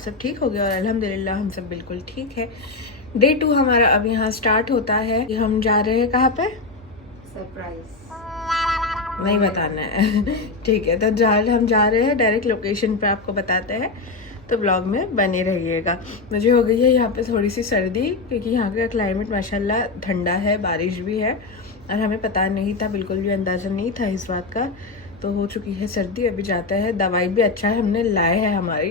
सब ठीक हो गया और अल्हम्दुलिल्लाह हम सब बिल्कुल ठीक है। डे 2 हमारा अब यहाँ स्टार्ट होता है। हम जा रहे हैं कहाँ पे? सरप्राइज नहीं बताना है ठीक है, तो हम जा रहे हैं डायरेक्ट लोकेशन पे, आपको बताते हैं, तो ब्लॉग में बने रहिएगा। मुझे हो गई है यहाँ पे थोड़ी सी सर्दी, क्योंकि यहाँ का क्लाइमेट माशाल्लाह ठंडा है, बारिश भी है और हमें पता नहीं था, बिल्कुल भी अंदाज़ा नहीं था इस बात का। तो हो चुकी है सर्दी, अभी जाते हैं। दवाई भी अच्छा है हमने लाए है हमारी,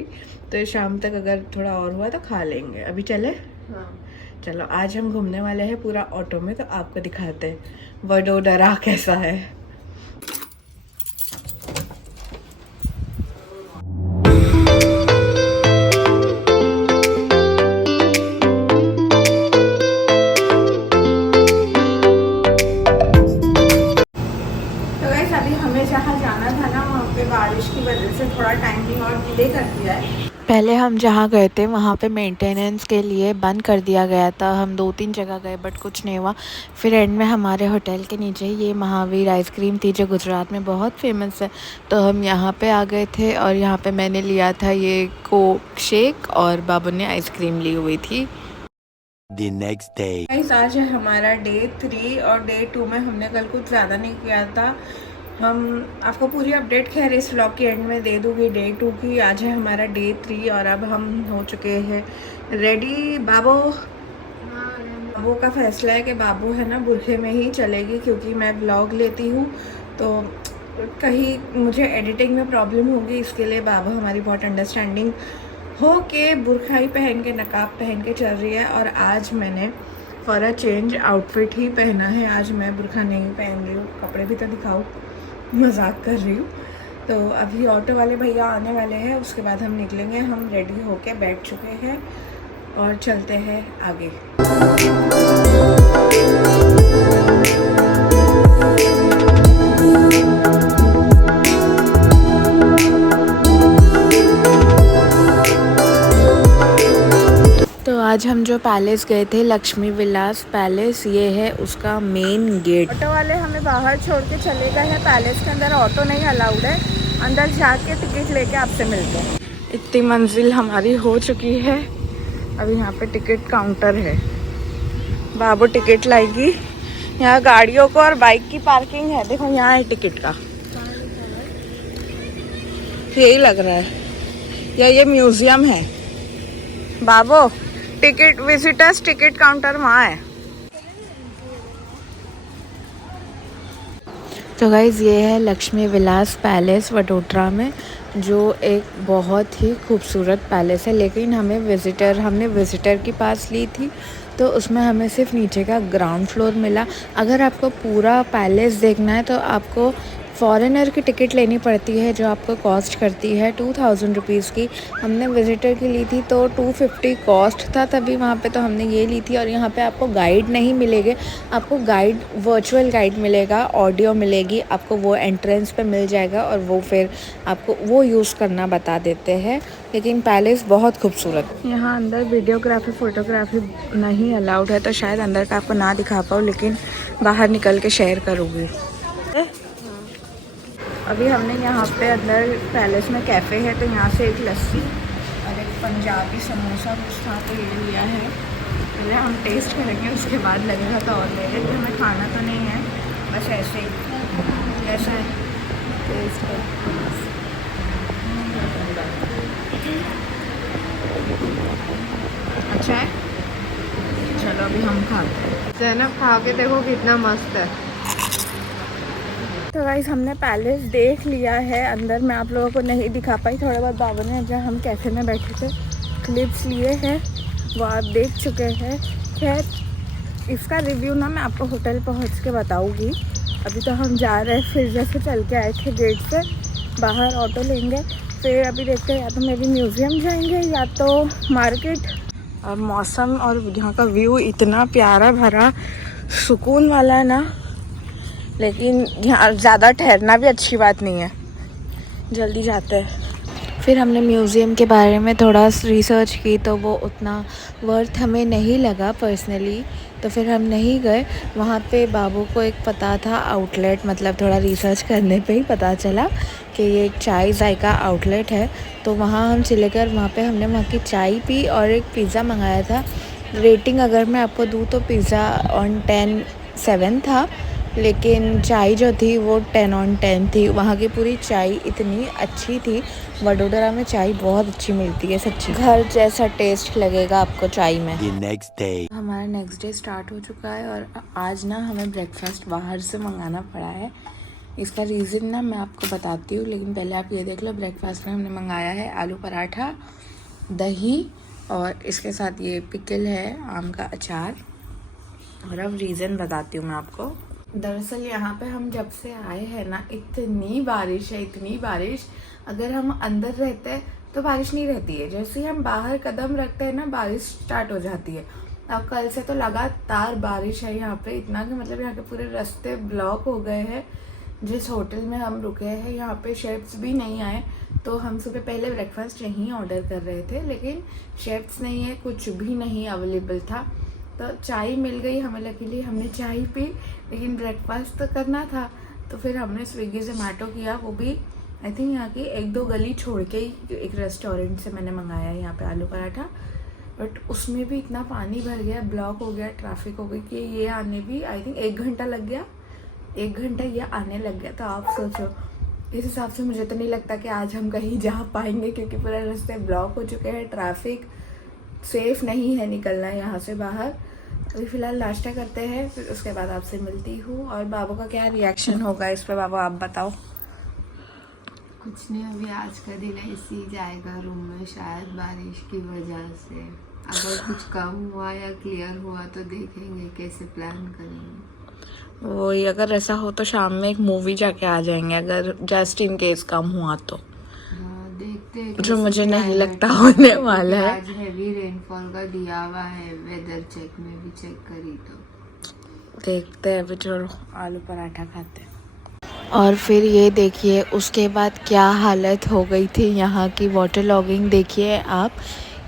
तो शाम तक अगर थोड़ा और हुआ तो खा लेंगे। अभी चले? हाँ। चलो आज हम घूमने वाले हैं पूरा ऑटो में, तो आपको दिखाते हैं वडोदरा कैसा है। जहाँ जाना था ना, वहाँ पे बारिश की वजह से थोड़ा टाइमिंग और डिले कर दिया है। पहले हम जहाँ गए थे वहाँ पे मेंटेनेंस के लिए बंद कर दिया गया था। हम 2-3 जगह गए बट कुछ नहीं हुआ। फिर एंड में हमारे होटल के नीचे ये महावीर आइसक्रीम थी जो गुजरात में बहुत फेमस है, तो हम यहाँ पे आ गए थे और यहाँ पे मैंने लिया था ये कोक शेक और बाबू ने आइसक्रीम ली हुई थी। The next day. आज है हमारा डे 3 और डे 2 में हमने कल कुछ ज़्यादा नहीं किया था। हम आपको पूरी अपडेट खैर इस व्लॉग के एंड में दे दूँगी डे 2 की। आज है हमारा डे 3 और अब हम हो चुके हैं रेडी। बाबू का फैसला है कि बाबू है ना बुरखे में ही चलेगी, क्योंकि मैं व्लॉग लेती हूँ तो कहीं मुझे एडिटिंग में प्रॉब्लम होगी, इसके लिए बाबू हमारी बहुत अंडरस्टैंडिंग हो के बुरखा ही पहन के, नकाब पहन के चल रही है। और आज मैंने फॉर अ चेंज आउटफिट ही पहना है, आज मैं बुरखा नहीं पहन रही हूँ। कपड़े भी तो दिखाओ, मजाक कर रही हूँ। तो अभी ऑटो वाले भैया आने वाले हैं, उसके बाद हम निकलेंगे। हम रेडी होके बैठ चुके हैं और चलते हैं आगे। तो आज हम जो पैलेस गए थे, लक्ष्मी विलास पैलेस, ये है उसका मेन गेट। ऑटो वाले हमें बाहर छोड़ के चले गए हैं, पैलेस के अंदर ऑटो नहीं अलाउड है। अंदर जाके टिकट लेके आपसे मिलते हैं। इतनी मंजिल हमारी हो चुकी है, अभी यहाँ पे टिकट काउंटर है। बाबू टिकट लाएगी। यहाँ गाड़ियों को और बाइक की पार्किंग है, देखो यहाँ है टिकट का, यही लग रहा है, या ये म्यूजियम है। बाबू टिकट, विजिटर्स टिकट काउंटर वहाँ है। तो गाइज़ ये है लक्ष्मी विलास पैलेस वडोदरा में, जो एक बहुत ही खूबसूरत पैलेस है। लेकिन हमने विज़िटर की पास ली थी, तो उसमें हमें सिर्फ नीचे का ग्राउंड फ्लोर मिला। अगर आपको पूरा पैलेस देखना है तो आपको फॉरेनर की टिकट लेनी पड़ती है, जो आपको कॉस्ट करती है 2000 रुपीज़ की। हमने विज़िटर की ली थी तो 250 कॉस्ट था तभी वहाँ पे, तो हमने ये ली थी। और यहाँ पे आपको गाइड नहीं मिलेंगे, आपको गाइड वर्चुअल गाइड मिलेगा, ऑडियो मिलेगी आपको, वो एंट्रेंस पे मिल जाएगा और वो फिर आपको वो यूज़ करना बता देते हैं। लेकिन पैलेस बहुत खूबसूरत। यहाँ अंदर वीडियोग्राफी फ़ोटोग्राफी नहीं अलाउड है, तो शायद अंदर का आपको ना दिखा पाऊँ, लेकिन बाहर निकल के शेयर करूँगी। अभी हमने यहाँ पे अंदर पैलेस में कैफ़े है, तो यहाँ से एक लस्सी और एक पंजाबी समोसा कुछ था, तो ये लिया है। पहले हम टेस्ट करेंगे, उसके बाद लगेगा तो और ले लेंगे। हमें खाना तो नहीं है, बस ऐसे ही। कैसा है टेस्ट? अच्छा है, चलो अभी हम खाते हैं। जैनब खा के देखो कितना मस्त है। तो गाइस हमने पैलेस देख लिया है, अंदर मैं आप लोगों को नहीं दिखा पाई, थोड़ा बहुत बाबू ने जब हम कैफ़े में बैठे थे क्लिप्स लिए हैं, वो आप देख चुके हैं। खैर इसका रिव्यू ना मैं आपको होटल पहुंच के बताऊंगी। अभी तो हम जा रहे हैं, फिर जैसे चल के आए थे गेट से बाहर ऑटो लेंगे, फिर अभी देखते हैं या तो मेरी म्यूज़ियम जाएंगे या तो मार्केट। और मौसम और यहाँ का व्यू इतना प्यारा भरा सुकून वाला है ना, लेकिन यहाँ ज़्यादा ठहरना भी अच्छी बात नहीं है। जल्दी जाते हैं। फिर हमने म्यूज़ियम के बारे में थोड़ा रिसर्च की तो वो उतना वर्थ हमें नहीं लगा पर्सनली, तो फिर हम नहीं गए वहाँ पे। बाबू को एक पता था आउटलेट, मतलब थोड़ा रिसर्च करने पे ही पता चला कि ये एक चाय जायका आउटलेट है, तो वहाँ हम चले गए। वहाँ पे हमने वहाँ की चाय पी और एक पिज़्ज़ा मंगाया था। रेटिंग अगर मैं आपको दूँ तो पिज़्ज़ा ऑन 10 7 था, लेकिन चाय जो थी वो 10 ऑन 10 थी। वहाँ की पूरी चाय इतनी अच्छी थी। वडोदरा में चाय बहुत अच्छी मिलती है, सच्ची घर जैसा टेस्ट लगेगा आपको चाय में। The next day. हमारा नेक्स्ट डे स्टार्ट हो चुका है और आज ना हमें ब्रेकफास्ट बाहर से मंगाना पड़ा है। इसका रीज़न ना मैं आपको बताती हूँ, लेकिन पहले आप ये देख लो। ब्रेकफास्ट में हमने मंगाया है आलू पराठा, दही और इसके साथ ये पिकल है, आम का अचार। और अब रीज़न बताती हूँ मैं आपको। दरअसल यहाँ पे हम जब से आए हैं ना, इतनी बारिश है, इतनी बारिश। अगर हम अंदर रहते हैं तो बारिश नहीं रहती है, जैसे ही हम बाहर कदम रखते हैं ना बारिश स्टार्ट हो जाती है। अब कल से तो लगातार बारिश है यहाँ पे, इतना कि मतलब यहाँ के पूरे रास्ते ब्लॉक हो गए हैं। जिस होटल में हम रुके हैं यहाँ पे शेफ्स भी नहीं आए, तो हम सुबह पहले ब्रेकफास्ट यहीं ऑर्डर कर रहे थे, लेकिन शेफ्स नहीं है, कुछ भी नहीं अवेलेबल था। तो चाय मिल गई हमें, लकीली हमने चाय पी, लेकिन ब्रेकफास्ट तो करना था। तो फिर हमने स्विगी जोमेटो किया, वो भी आई थिंक यहाँ की 1-2 गली छोड़ के ही एक रेस्टोरेंट से मैंने मंगाया है यहाँ पे आलू पराठा। बट उसमें भी इतना पानी भर गया, ब्लॉक हो गया, ट्रैफिक हो गई कि ये आने भी आई थिंक 1 घंटा लग गया। 1 घंटा ये आने लग गया। तो आप सोचो, इस हिसाब से मुझे तो नहीं लगता कि आज हम कहीं जा पाएंगे, क्योंकि पूरे रास्ते ब्लॉक हो चुके हैं, ट्रैफिक सेफ नहीं है निकलना यहाँ से बाहर। अभी फ़िलहाल नाश्ता करते हैं, फिर उसके बाद आपसे मिलती हूँ। और बाबू का क्या रिएक्शन होगा इस पर, बाबू आप बताओ। कुछ नहीं, अभी आज का दिन ऐसे ही जाएगा रूम में, शायद बारिश की वजह से। अगर कुछ कम हुआ या क्लियर हुआ तो देखेंगे कैसे प्लान करेंगे। वही, अगर ऐसा हो तो शाम में एक मूवी जाके आ जाएंगे, अगर जस्ट इन केस कम हुआ तो। हाँ, देखते हैं जो कैसे मुझे नहीं climate लगता है, होने क्योंकि वाला है। आज हैवी रेनफॉल का दिया हुआ है, वेदर चेक में भी चेक करी तो देखते हैं, अभी चलो आलू पराठा खाते हैं। और फिर ये देखिए उसके बाद क्या हालत हो गई थी यहाँ की। वाटर लॉगिंग देखिए आप,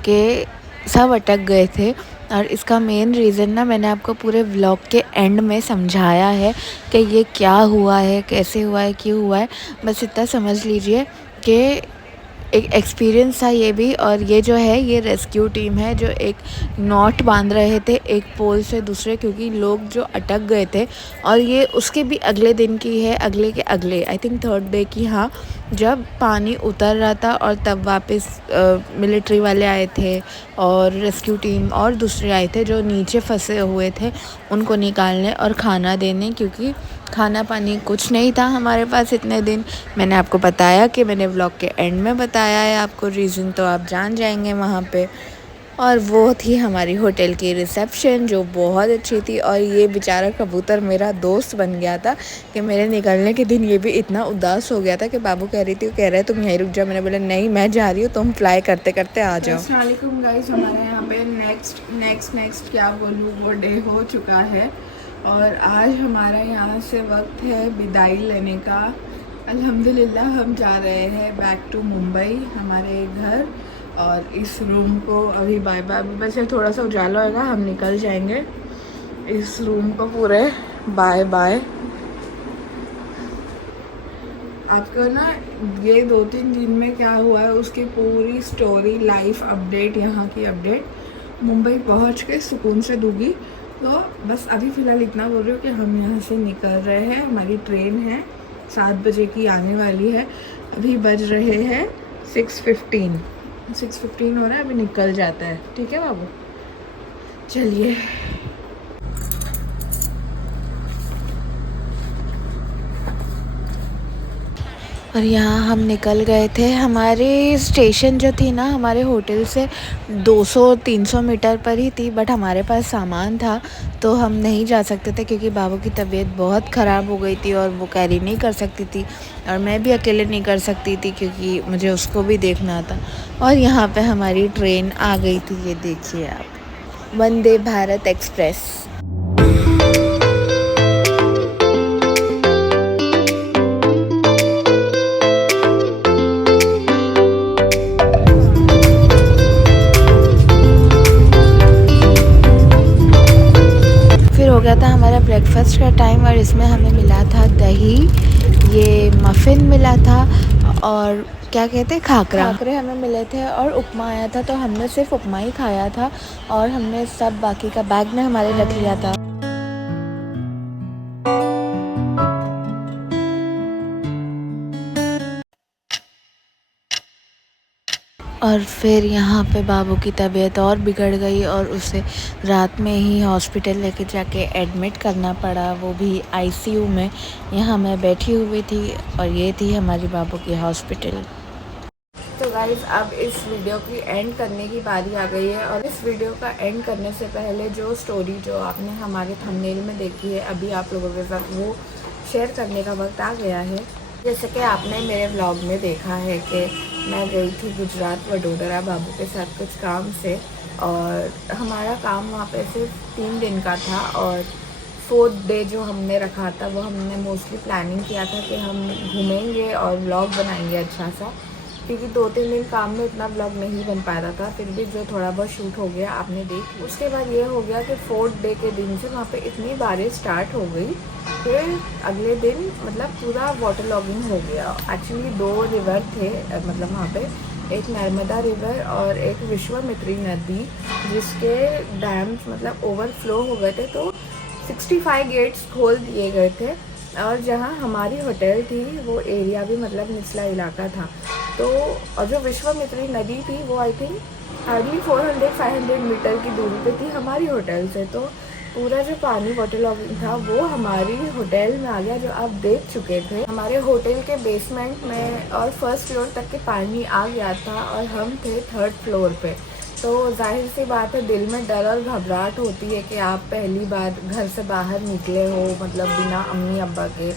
कि सब अटक गए थे। और इसका मेन रीज़न ना मैंने आपको पूरे व्लॉग के एंड में समझाया है कि ये क्या हुआ है, कैसे हुआ है, क्यों हुआ है। बस इतना समझ लीजिए कि एक एक्सपीरियंस था ये भी। और ये जो है ये रेस्क्यू टीम है जो एक नॉट बांध रहे थे एक पोल से दूसरे, क्योंकि लोग जो अटक गए थे। और ये उसके भी अगले दिन की है, अगले के अगले आई थिंक 3rd डे की, हाँ, जब पानी उतर रहा था और तब वापस मिलिट्री वाले आए थे और रेस्क्यू टीम और दूसरे आए थे जो नीचे फंसे हुए थे उनको निकालने और खाना देने, क्योंकि खाना पानी कुछ नहीं था हमारे पास इतने दिन। मैंने आपको बताया कि मैंने व्लॉग के एंड में बताया है आपको रीज़न, तो आप जान जाएंगे वहाँ पे। और वो थी हमारी होटल की रिसेप्शन जो बहुत अच्छी थी। और ये बेचारा कबूतर मेरा दोस्त बन गया था कि मेरे निकलने के दिन ये भी इतना उदास हो गया था कि बाबू कह रही थी, वो कह रहे तुम यहीं रुक जाओ। मैंने बोला नहीं, मैं जा रही हूँ, तुम फ्लाई करते करते आ जाओ। अस्सलाम वालेकुम गाइस, हमारे यहाँ पे नेक्स्ट क्या बोलूँ, वो डे हो चुका है। और आज हमारा यहाँ से वक्त है विदाई लेने का। अल्हम्दुलिल्लाह हम जा रहे हैं बैक टू मुंबई, हमारे घर। और इस रूम को अभी बाय बाय, वैसे थोड़ा सा उजाला होगा, हम निकल जाएंगे। इस रूम को पूरे बाय बाय। आपको ना ये 2-3 दिन में क्या हुआ है उसकी पूरी स्टोरी, लाइफ अपडेट, यहाँ की अपडेट मुंबई पहुँच के सुकून से दूंगी। तो बस अभी फ़िलहाल इतना बोल रही हूँ कि हम यहाँ से निकल रहे हैं। हमारी ट्रेन है 7 बजे की आने वाली है। अभी बज रहे हैं 6:15 हो रहा है, अभी निकल जाता है। ठीक है बाबू, चलिए। और यहाँ हम निकल गए थे। हमारी स्टेशन जो थी ना हमारे होटल से 200-300 मीटर पर ही थी, बट हमारे पास सामान था तो हम नहीं जा सकते थे, क्योंकि बाबू की तबीयत बहुत ख़राब हो गई थी और वो कैरी नहीं कर सकती थी और मैं भी अकेले नहीं कर सकती थी, क्योंकि मुझे उसको भी देखना था। और यहाँ पे हमारी ट्रेन आ गई थी, ये देखिए आप, वंदे भारत एक्सप्रेस। गया था हमारा ब्रेकफास्ट का टाइम और इसमें हमें मिला था दही, ये मफ़िन मिला था और क्या कहते हैं खाकरे हमें मिले थे और उपमा आया था। तो हमने सिर्फ उपमा ही खाया था और हमने सब बाकी का बैग में हमारे रख लिया था। और फिर यहाँ पे बाबू की तबीयत और बिगड़ गई और उसे रात में ही हॉस्पिटल लेके जाके एडमिट करना पड़ा, वो भी आईसीयू में। यहाँ मैं बैठी हुई थी और ये थी हमारी बाबू की हॉस्पिटल। तो गाइज़ अब इस वीडियो की एंड करने की बारी आ गई है और इस वीडियो का एंड करने से पहले जो स्टोरी जो आपने हमारे थंबनेल में देखी है अभी आप लोगों के साथ, वो शेयर करने का वक्त आ गया है। जैसे कि आपने मेरे व्लॉग में देखा है कि मैं गई थी गुजरात वडोदरा बाबू के साथ कुछ काम से और हमारा काम वहाँ पे सिर्फ 3 दिन का था और 4th डे जो हमने रखा था वो हमने मोस्टली प्लानिंग किया था कि हम घूमेंगे और व्लॉग बनाएंगे अच्छा सा, क्योंकि 2-3 दिन काम में उतना व्लॉग नहीं बन पाया था। फिर भी जो थोड़ा बहुत शूट हो गया आपने देख। उसके बाद ये हो गया कि 4th डे के दिन से वहाँ पे इतनी बारिश स्टार्ट हो गई कि अगले दिन मतलब पूरा वाटर लॉगिंग हो गया। एक्चुअली 2 रिवर थे, मतलब वहाँ पे एक नर्मदा रिवर और एक विश्वामित्री नदी, जिसके डैम्स मतलब ओवरफ्लो हो गए थे। तो 65 गेट्स खोल दिए गए थे और जहाँ हमारी होटल थी वो एरिया भी मतलब निचला इलाका था। तो और जो विश्वामित्री नदी थी वो आई थिंक हार्डली 400-500 मीटर की दूरी पे थी हमारी होटल से। तो पूरा जो पानी वाटर लॉगिंग था वो हमारी होटल में आ गया, जो आप देख चुके थे। हमारे होटल के बेसमेंट में और 1st फ्लोर तक के पानी आ गया था और हम थे 3rd फ्लोर पे। तो जाहिर सी बात है दिल में डर और घबराहट होती है कि आप पहली बार घर से बाहर निकले हो, मतलब बिना अम्मी अब्बा के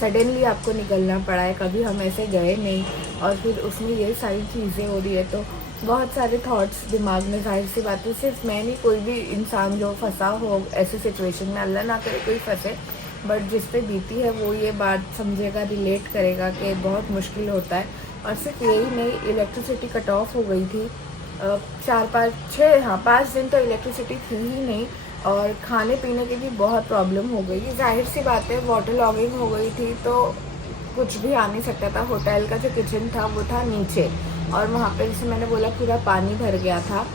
सडनली आपको निकलना पड़ा है, कभी हम ऐसे गए नहीं और फिर उसमें ये सारी चीज़ें हो रही है। तो बहुत सारे थॉट्स दिमाग में, जाहिर सी बात है सिर्फ मैं नहीं, कोई भी इंसान जो फंसा हो ऐसी सिचुएशन में, अल्लाह ना करे कोई फंसे, बट जिस पे बीती है वो ये बात समझेगा, रिलेट करेगा कि बहुत मुश्किल होता है। और सिर्फ यही नहीं, इलेक्ट्रिसिटी कट ऑफ हो गई थी 5 दिन तो इलेक्ट्रिसिटी थी ही नहीं और खाने पीने की भी बहुत प्रॉब्लम हो गई। जाहिर सी बात है वाटर लॉगिंग हो गई थी तो कुछ भी आ नहीं सकता था। होटल का जो किचन था वो था नीचे और वहाँ पे जैसे मैंने बोला पूरा पानी भर गया था।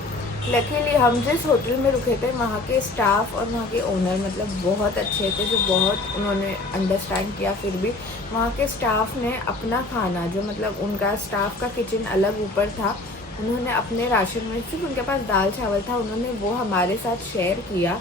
लकीली हम जिस होटल में रुके थे वहाँ के स्टाफ और वहाँ के ओनर मतलब बहुत अच्छे थे, जो बहुत उन्होंने अंडरस्टैंड किया। फिर भी वहाँ के स्टाफ ने अपना खाना, जो मतलब उनका स्टाफ का किचन अलग ऊपर था, उन्होंने अपने राशन में सिर्फ उनके पास दाल चावल था, उन्होंने वो हमारे साथ शेयर किया।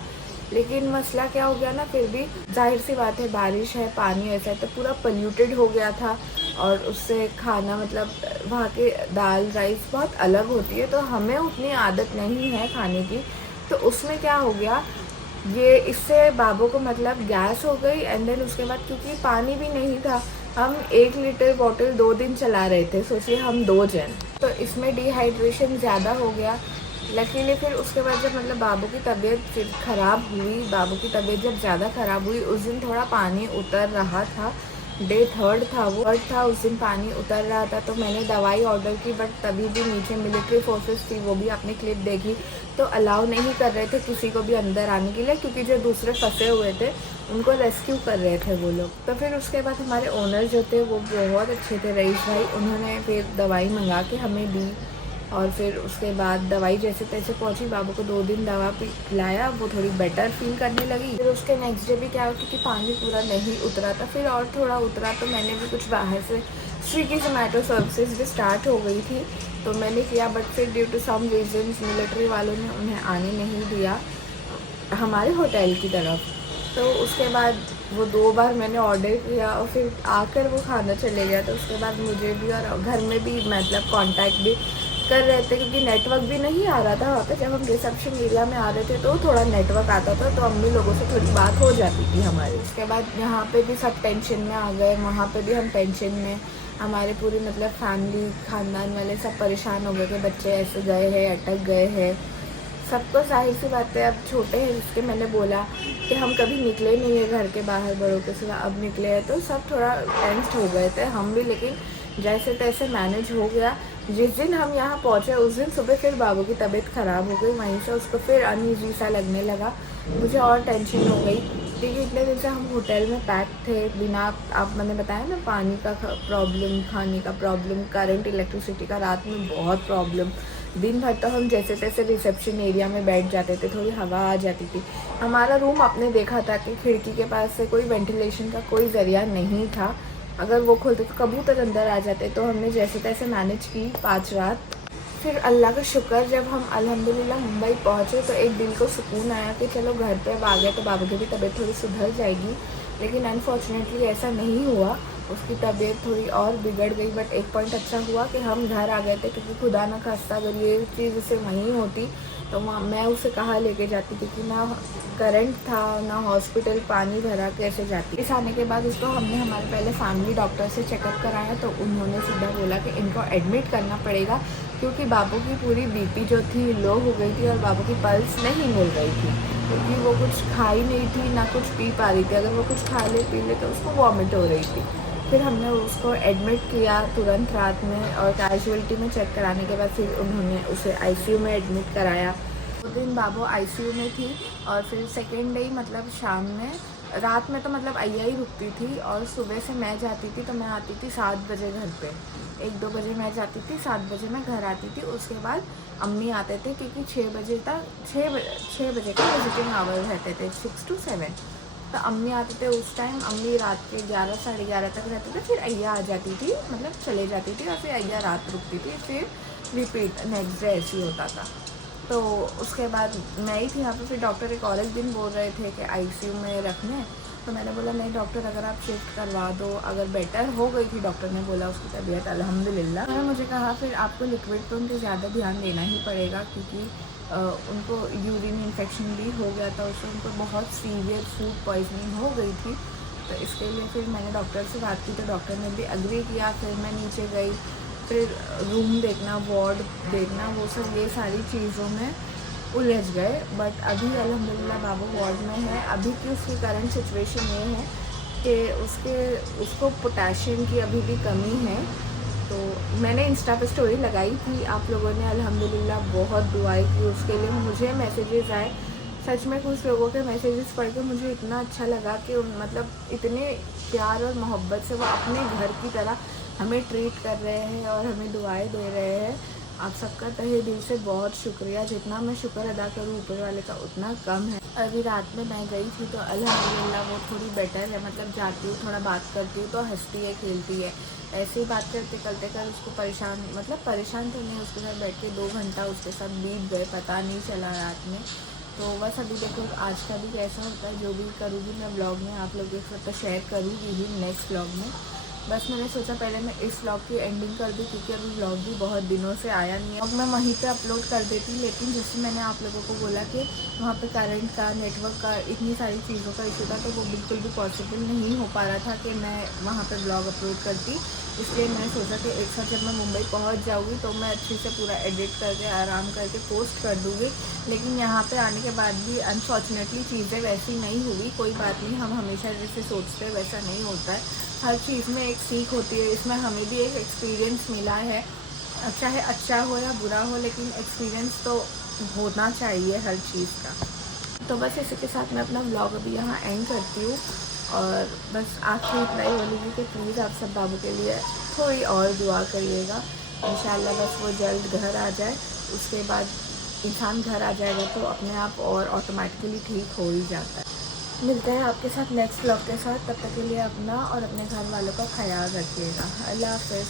लेकिन मसला क्या हो गया ना, फिर भी जाहिर सी बात है बारिश है, पानी ऐसा है तो पूरा पोल्यूटेड हो गया था और उससे खाना मतलब वहाँ के दाल राइस बहुत अलग होती है, तो हमें उतनी आदत नहीं है खाने की। तो उसमें क्या हो गया, ये इससे बाबू को मतलब गैस हो गई एंड देन उसके बाद क्योंकि पानी भी नहीं था, हम 1 लीटर बॉटल 2 दिन चला रहे थे, सोचिए हम 2 जन, तो इसमें डिहाइड्रेशन ज़्यादा हो गया। लकीली फिर उसके बाद जब मतलब बाबू की तबीयत फिर ख़राब हुई, बाबू की तबीयत जब ज़्यादा ख़राब हुई, उस दिन थोड़ा पानी उतर रहा था, डे 3rd था वो था, उस दिन पानी उतर रहा था। तो मैंने दवाई ऑर्डर की, बट तभी भी नीचे मिलिट्री फोर्सेस थी, वो भी आपने क्लिप देखी, तो अलाउ नहीं कर रहे थे किसी को भी अंदर आने के लिए, क्योंकि जो दूसरे फंसे हुए थे उनको रेस्क्यू कर रहे थे वो लोग। तो फिर उसके बाद हमारे ओनर जो थे वो बहुत अच्छे थे, रईस भाई, उन्होंने फिर दवाई मंगा के हमें दी और फिर उसके बाद दवाई जैसे तैसे पहुंची, बाबू को 2 दिन दवा पिलाया, वो थोड़ी बेटर फील करने लगी। फिर उसके नेक्स्ट डे भी क्या हुआ, क्योंकि पानी पूरा नहीं उतरा था, फिर और थोड़ा उतरा, तो मैंने भी कुछ बाहर से स्विगी जोमेटो सर्विसेज भी स्टार्ट हो गई थी तो मैंने किया, बट फिर due to some reasons military वालों ने उन्हें आने नहीं दिया हमारे होटल की तरफ। तो उसके बाद वो 2 बार मैंने ऑर्डर किया और फिर आकर वो खाना चले गया। तो उसके बाद मुझे भी और घर में भी मतलब कांटेक्ट भी कर रहे थे, क्योंकि नेटवर्क भी नहीं आ रहा था वहाँ पे। जब हम रिसेप्शन एरिया में आ रहे थे तो थोड़ा नेटवर्क आता था, तो अम्मी लोगों से थोड़ी बात हो जाती थी हमारी। उसके बाद यहाँ पे भी सब टेंशन में आ गए, वहाँ पे भी हम टेंशन में, हमारे पूरी मतलब फैमिली खानदान वाले सब परेशान हो गए कि बच्चे ऐसे गए हैं, अटक गए हैं। सबको जाहिर सी बात है, अब छोटे हैं, जिसके मैंने बोला कि हम कभी निकले नहीं है घर के बाहर बड़ों के सिवा, अब निकले हैं तो सब थोड़ा टेंस्ड हो गए थे हम भी। लेकिन जैसे तैसे मैनेज हो गया। जिस दिन हम यहाँ पहुँचे उस दिन सुबह फिर बाबू की तबीयत ख़राब हो गई, वहीं से उसको फिर अनईजी सा लगने लगा। मुझे और टेंशन हो गई क्योंकि इतने दिन से हम होटल में पैक थे, बिना आप मैंने बताया ना पानी का प्रॉब्लम, खाने का प्रॉब्लम, करंट इलेक्ट्रिसिटी का रात में बहुत प्रॉब्लम। दिन भर तो हम जैसे तैसे रिसेप्शन एरिया में बैठ जाते थे, थोड़ी हवा आ जाती थी। हमारा रूम आपने देखा था कि खिड़की के पास से कोई वेंटिलेशन का कोई ज़रिया नहीं था, अगर वो खोलते तो कबूतर अंदर आ जाते। तो हमने जैसे तैसे मैनेज की 5 रात। फिर अल्लाह का शुक्र जब हम अल्हम्दुलिल्लाह मुंबई पहुँचे तो एक दिल को सुकून आया कि चलो घर पे आ गए तो बाबू की भी तबीयत थोड़ी सुधर जाएगी। लेकिन अनफॉर्चुनेटली ऐसा नहीं हुआ, उसकी तबीयत थोड़ी और बिगड़ गई। बट एक पॉइंट अच्छा हुआ कि हम घर आ गए थे, क्योंकि खुदा ना खास्ता अगर ये चीज़ उसे वहीं होती तो मैं उसे कहाँ लेके जाती, क्योंकि ना करंट था ना हॉस्पिटल, पानी भरा कैसे जाती। इस आने के बाद उसको हमने हमारे पहले फैमिली डॉक्टर से चेकअप कराया तो उन्होंने सीधा बोला कि इनको एडमिट करना पड़ेगा, क्योंकि बाबू की पूरी बीपी जो थी लो हो गई थी और बाबू की पल्स नहीं मिल रही थी, क्योंकि वो कुछ खा ही नहीं थी ना कुछ पी पा रही थी। अगर वो कुछ खा ले पी ले तो उसको वॉमिट हो रही थी। फिर हमने उसको एडमिट किया तुरंत रात में, और कैजुअलिटी में चेक कराने के बाद फिर उन्होंने उसे आईसीयू में एडमिट कराया। 2 दिन बाबू आईसीयू में थी, और फिर सेकेंड डे मतलब शाम में, रात में तो मतलब अय्या ही रुकती थी, और सुबह से मैं जाती थी तो मैं आती थी 7 बजे घर पे। 1-2 बजे मैं जाती थी, 7 बजे मैं घर आती थी। उसके बाद अम्मी आते थे, क्योंकि 6 बजे तक 6 बजे का विजिटिंग आवर रहते थे, 6 to 7। तो अम्मी आते थे उस टाइम, अम्मी रात के 11 साढ़े 11 तक रहते थे, फिर अय्या आ जाती थी, मतलब चले जाती थी, और फिर अय्या रात रुकती थी, फिर रिपीट नेक्स्ट डे ऐसे ही होता था। तो उसके बाद मैं ही थी यहाँ पे। फिर डॉक्टर एक और एक दिन बोल रहे थे कि आईसीयू में रखने, तो मैंने बोला नहीं डॉक्टर, अगर आप शिफ्ट करवा दो। अगर बेटर हो गई थी, डॉक्टर ने बोला उसकी तबीयत अल्हम्दुलिल्लाह। उन्होंने मुझे कहा फिर आपको लिक्विड पे उनको ज़्यादा ध्यान देना ही पड़ेगा, क्योंकि उनको यूरिन इन्फेक्शन भी हो गया था, उससे उनको बहुत सीवियर फूड पॉइजनिंग हो गई थी। तो इसके लिए फिर मैंने डॉक्टर से बात की, तो डॉक्टर ने भी एग्री किया। फिर मैं नीचे गई, फिर रूम देखना, वार्ड देखना, वो सब ये सारी चीज़ों में उलझ गए। बट अभी अल्हम्दुलिल्लाह बाबू वार्ड में है। अभी की उसकी करंट सिचुएशन ये है कि उसको पोटेशियम की अभी भी कमी है। तो मैंने इंस्टा पे स्टोरी लगाई थी, आप लोगों ने अल्हम्दुलिल्लाह बहुत दुआएं की उसके लिए। मुझे मैसेजेस आए, सच में कुछ लोगों के मैसेजेस पढ़ के मुझे इतना अच्छा लगा कि मतलब इतने प्यार और मोहब्बत से वो अपने घर की तरह हमें ट्रीट कर रहे हैं और हमें दुआएं दे रहे हैं। आप सबका तहे दिल से बहुत शुक्रिया। जितना मैं शुक्र अदा करूँ ऊपर वाले का उतना कम है। अभी रात में मैं गई थी तो अल्हम्दुलिल्लाह वो थोड़ी बेटर है, मतलब जाती हूँ, थोड़ा बात करती हूँ तो हंसती है, खेलती है। ऐसे ही बात करते करते कर उसको परेशान तो नहीं, उसके साथ बैठ के 2 घंटा उसके साथ बीत गए, पता नहीं चला रात में। तो बस अभी देखो आज का भी कैसा होता है, जो भी करूँगी मैं ब्लॉग में आप लोगों के साथ तो शेयर करूँगी ही नेक्स्ट ब्लॉग में। बस मैंने सोचा पहले मैं इस व्लॉग की एंडिंग कर दूँ, क्योंकि अभी व्लॉग भी बहुत दिनों से आया नहीं है। और मैं वहीं पे अपलोड कर देती, लेकिन जैसे मैंने आप लोगों को बोला कि वहाँ पे करंट का, नेटवर्क का, इतनी सारी चीज़ों का इशू था, तो वो बिल्कुल भी पॉसिबल नहीं हो पा रहा था कि मैं वहाँ पे ब्लॉग अपलोड करती। इसलिए मैंने सोचा कि एक साथ जब मैं मुंबई पहुँच जाऊँगी तो मैं अच्छे से पूरा एडिट करके आराम करके पोस्ट कर दूँगी। लेकिन यहाँ पे आने के बाद भी अनफॉर्चुनेटली चीज़ें वैसी नहीं हुई। कोई बात नहीं, हम हमेशा जैसे सोचते हैं वैसा नहीं होता है। हर चीज़ में एक सीख होती है, इसमें हमें भी एक एक्सपीरियंस मिला है, चाहे अच्छा हो या बुरा हो, लेकिन एक्सपीरियंस तो होना चाहिए हर चीज़ का। तो बस इसी के साथ मैं अपना व्लॉग अभी यहाँ एंड करती हूँ, और बस आखिरी इतना ही बोलूँगी कि प्लीज़ आप सब बाबू के लिए थोड़ी और दुआ करिएगा। इंशाल्लाह बस वो जल्द घर आ जाए, उसके बाद इंसान घर आ जाएगा तो अपने आप और ऑटोमेटिकली ठीक हो ही जाता है। मिलते हैं आपके साथ नेक्स्ट व्लॉग के साथ, तब तक के लिए अपना और अपने घर वालों का ख्याल रखिएगा। अल्लाह हाफ़िज़।